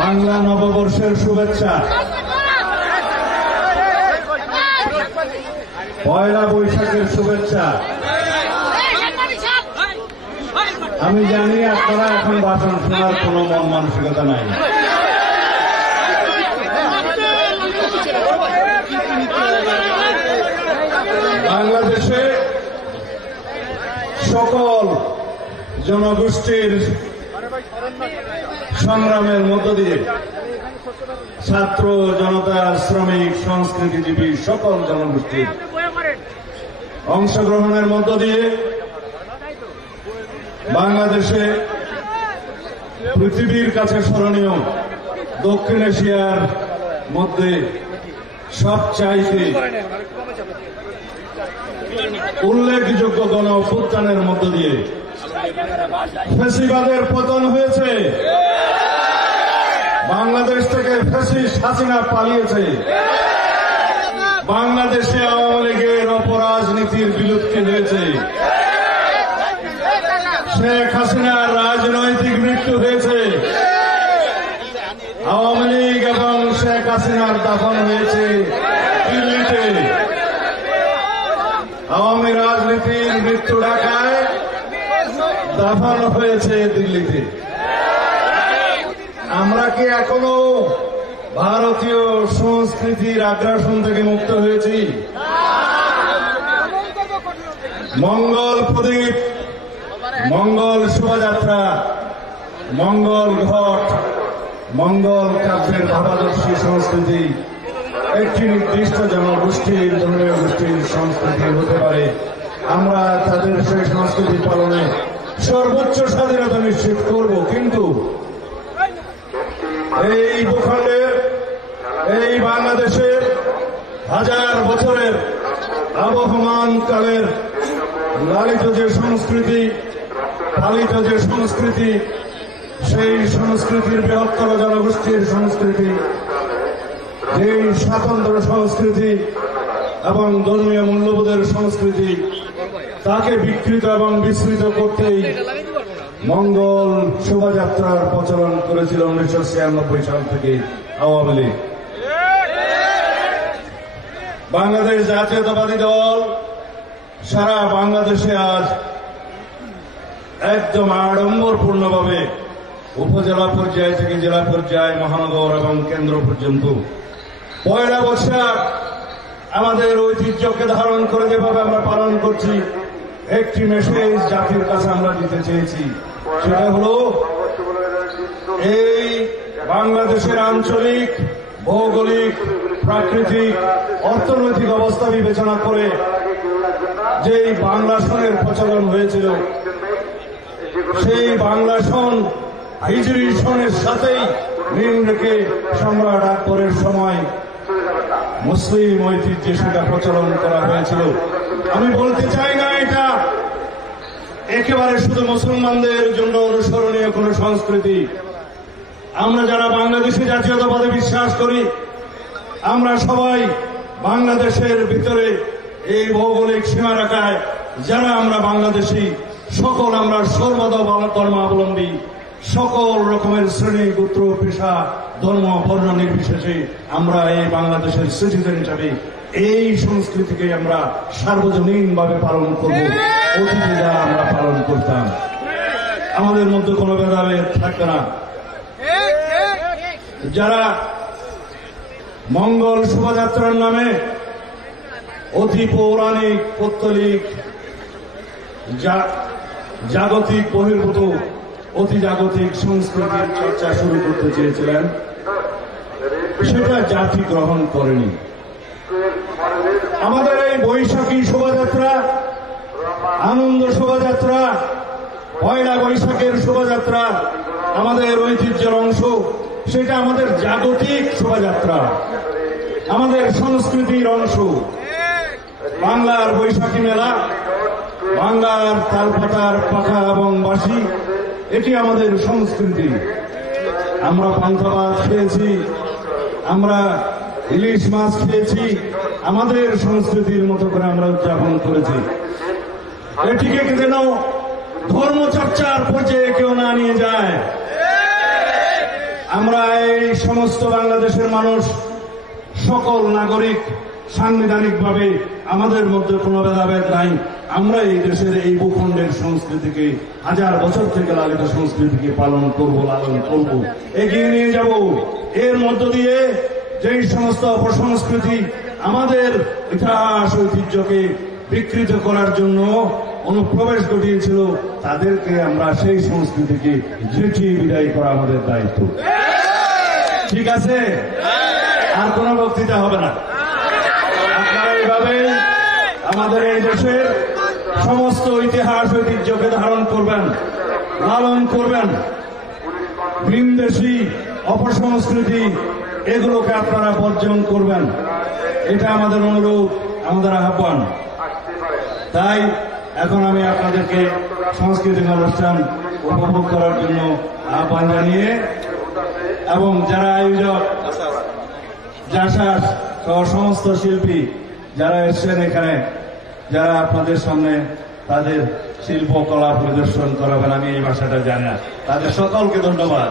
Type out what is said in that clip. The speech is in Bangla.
বাংলা নববর্ষের শুভেচ্ছা। পয়লা বৈশাখের শুভেচ্ছা। আমি জানি আপনারা এখন ভাষণ শোনার কোন মন মানসিকতা নাই। বাংলাদেশে সকল জনগোষ্ঠীর সংগ্রামের মধ্য দিয়ে ছাত্র, জনতা, শ্রমিক, সংস্কৃতিজীবী সকল জনগোষ্ঠীর অংশগ্রহণের মধ্য দিয়ে বাংলাদেশে পৃথিবীর কাছে স্মরণীয় দক্ষিণ এশিয়ার মধ্যে সবচাইতে উল্লেখযোগ্য গণ অভ্যুত্থানের মধ্য দিয়ে ফ্যাসিবাদের পতন হয়েছে। বাংলাদেশ থেকে ফ্যাসিস্ট হাসিনা পালিয়েছে। বাংলাদেশে আওয়ামী লীগের অপরাজনীতির বিলুপ্তি হয়েছে। শেখ হাসিনার রাজনৈতিক মৃত্যু হয়েছে। আওয়ামী লীগ এবং শেখ হাসিনার দাফন হয়েছে দিল্লিতে। আওয়ামী রাজনীতির মৃত্যু ঢাকায়, দাফন হয়েছে দিল্লিতে। আমরা কি এখনো ভারতীয় সংস্কৃতির আগ্রাসন থেকে মুক্ত হয়েছি? মঙ্গল প্রদীপ, মঙ্গল শোভাযাত্রা, মঙ্গল ঘট, মঙ্গল কাব্যের ভাবাদর্শী সংস্কৃতি একটি নির্দিষ্ট জনগোষ্ঠীর, ধর্মীয় গোষ্ঠীর সংস্কৃতি হতে পারে। আমরা তাদের সেই সংস্কৃতি পালনে সর্বোচ্চ স্বাধীনতা নিশ্চিত করব। কিন্তু এই ভূখণ্ডের, এই বাংলাদেশের হাজার বছরের আবহমান কালের লালিত যে সংস্কৃতি, পালিত যে সংস্কৃতি, সেই সংস্কৃতির বৃহত্তর জনগোষ্ঠীর সংস্কৃতি, যেই স্বাতন্ত্র সংস্কৃতি এবং ধর্মীয় মূল্যবোধের সংস্কৃতি, তাকে বিকৃত এবং বিস্মৃত করতেই মঙ্গল শোভাযাত্রার প্রচলন করেছিল 1996 সাল থেকে আওয়ামী লীগ। বাংলাদেশ জাতীয়তাবাদী দল সারা বাংলাদেশে আজ একদম আড়ম্বরপূর্ণভাবে উপজেলা পর্যায় থেকে জেলা পর্যায়, মহানগর এবং কেন্দ্র পর্যন্ত পয়লা বৈশাখ আমাদের ঐতিহ্যকে ধারণ করে যেভাবে আমরা পালন করছি, একটি মেসেজ জাতির কাছে আমরা দিতে চেয়েছি। সেটা হল, এই বাংলাদেশের আঞ্চলিক, ভৌগোলিক, প্রাকৃতিক, অর্থনৈতিক অবস্থা বিবেচনা করে যেই বাংলা সনের প্রচলন হয়েছিল, সেই বাংলা সন হিজরি সনের সাথেই মিল রেখে সম্রাট আকবরের সময় মুসলিম ঐতিহ্যে সেটা প্রচলন করা হয়েছিল। আমি বলতে চাই না এটা একেবারে শুধু মুসলমানদের জন্য অনুসরণীয় কোন সংস্কৃতি। আমরা যারা বাংলাদেশি জাতীয়তাবাদে বিশ্বাস করি, আমরা সবাই বাংলাদেশের ভিতরে এই ভৌগোলিক সীমারেখায় যারা আমরা বাংলাদেশি, সকল আমরা সর্বধর্মাবলম্বী, সকল রকমের শ্রেণী, গোত্র, পেশা, ধর্ম, বর্ণ নির্বিশেষে আমরা এই বাংলাদেশের সিটিজেন হিসাবে এই সংস্কৃতিকে আমরা সার্বজনীনভাবে পালন করব। অতীতে যা আমরা পালন করতাম, আমাদের মধ্যে কোনো ভেদাভেদ থাকবে না। যারা মঙ্গল শোভাযাত্রার নামে অতি পৌরাণিক, পৌত্তলিক, জাগতিক বহির্ভূত, অতি জাগতিক সংস্কৃতির চর্চা শুরু করতে চেয়েছিলেন, সেটা জাতি গ্রহণ করেনি। আমাদের এই বৈশাখী শোভাযাত্রা, আনন্দ শোভাযাত্রা, পয়লা বৈশাখের শোভাযাত্রা আমাদের ঐতিহ্যের অংশ। সেটা আমাদের জাগতিক শোভাযাত্রা, আমাদের সংস্কৃতির অংশ। বাংলার বৈশাখী মেলা, বাংলার তালপাতার পাখা এবং বাঁশি, এটি আমাদের সংস্কৃতি। আমরা পান্তা ভাত খেয়েছি, আমরা ইলিশ মাছ খেয়েছি, আমাদের সংস্কৃতির মতো করে আমরা উদযাপন করেছি। এটিকে যেন ধর্মচর্চার পর্যায়ে কেউ না নিয়ে যায়। আমরা এই সমস্ত বাংলাদেশের মানুষ সকল নাগরিক সাংবিধানিকভাবে আমাদের মধ্যে কোনো ভেদাভেদ নাই। আমরা এই দেশের এই ভূখণ্ডের সংস্কৃতিকে হাজার বছর থেকে লালিত সংস্কৃতিকে পালন করব, লালন করব, এগিয়ে নিয়ে যাব। এর মধ্য দিয়ে যেই সমস্ত অপসংস্কৃতি আমাদের ইতিহাস ঐতিহ্যকে বিকৃত করার জন্য অনুপ্রবেশ ঘটিয়েছিল, তাদেরকে আমরা সেই সংস্কৃতিকে ঝেঁটিয়ে বিদায় করা আমাদের দায়িত্ব। ঠিক আছে? আর কোনো বক্তৃতা হবে না। আপনারা এইভাবে আমাদের এই দেশের সমস্ত ইতিহাস ঐতিহ্যকে ধারণ করবেন, লালন করবেন। ভিনদেশী অপসংস্কৃতি এগুলোকে আপনারা বর্জন করবেন, এটা আমাদের অনুরোধ, আমাদের আহ্বান। তাই এখন আমি আপনাদেরকে সাংস্কৃতিক অনুষ্ঠান উপভোগ করার জন্য আহ্বান জানিয়ে, এবং যারা আয়োজক জাসাস সহ সমস্ত শিল্পী যারা এসছেন এখানে, যারা আপনাদের সামনে তাদের শিল্পকলা পরিদর্শন করাবেন, আমি এই ভাষাটা জানি না, তাদের সকলকে ধন্যবাদ।